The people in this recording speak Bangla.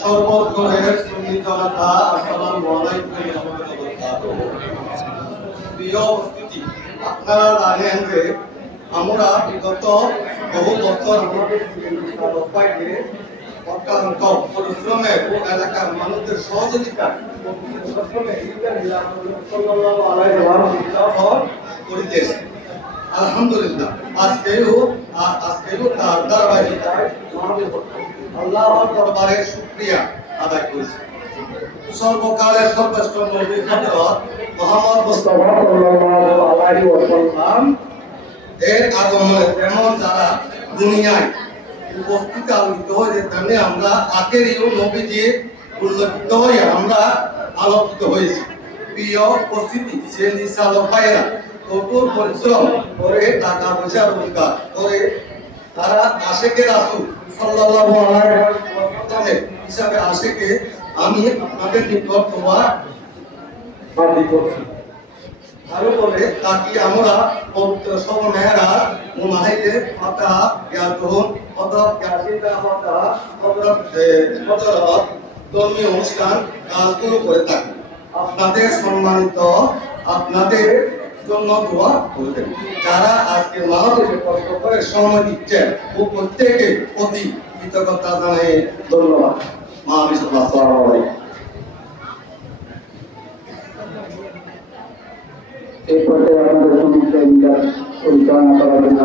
সর্বক্ষণের সুন্নি জনতা আসসালামু আলাইকুম ওয়া রাহমাতুল্লাহ। প্রিয় উপস্থিতি, আপনারা জানেন যে আমরা বিগত বহু বছর আমাদের লক্ষ্যে অত্যন্ত পরিশ্রমের এলাকার মানুষদের সহযোগিতা করিতেছে। আলহামদুলিল্লাহ আজকেও তার ধারাবাহিকতায় আল্লাহর দরবারে শুকরিয়া আদায় করেছি। সর্বকালের সর্বশ্রেষ্ঠ নবী হযরত মুহাম্মদ মুস্তাফা সাল্লাল্লাহু আলাইহি ওয়াসাল্লাম এর আগমনে যেমন যারা দুনিয়ায় উপস্থিত আলোকিত হয়ে যেখানে আমরা আখেরিও নবীজির উল্লেখিত হয়ে আমরা আলোকিত হয়েছি। প্রিয় উপস্থিতি, সে নিসালো ভাইরা কঠোর পরিশ্রম করে টাকা পয়সা রোজগার করে তারা আশেকে রাসূল সাল্লাল্লাহু আলাইহি ওয়াসাল্লামের হিসাবে আশেকে আমি আপনাদের নিকট দোয়া প্রার্থনা করছি। আরো বলে তাকে আমরা পবিত্র শবে মেরাজ মুনাহিদের ফাতিহা ইয়াতুন হযরত ইয়াসিন ফাতিহা হযরত ধর্মীয় অনুষ্ঠান কাজগুলো করে থাকি। আপনাদের সম্মানিত আপনাদের জন্য দোয়া করবেন। যারা আজকে মাহফিলে কষ্ট করে সময় দিচ্ছেন ও প্রত্যেকে প্রতি কৃতজ্ঞতা জানাই ধন্যবাদ। আসসালামু আলাইকুম। এই পর্যায়ে আমাদের সঙ্গীত পরিচালনা করার জন্য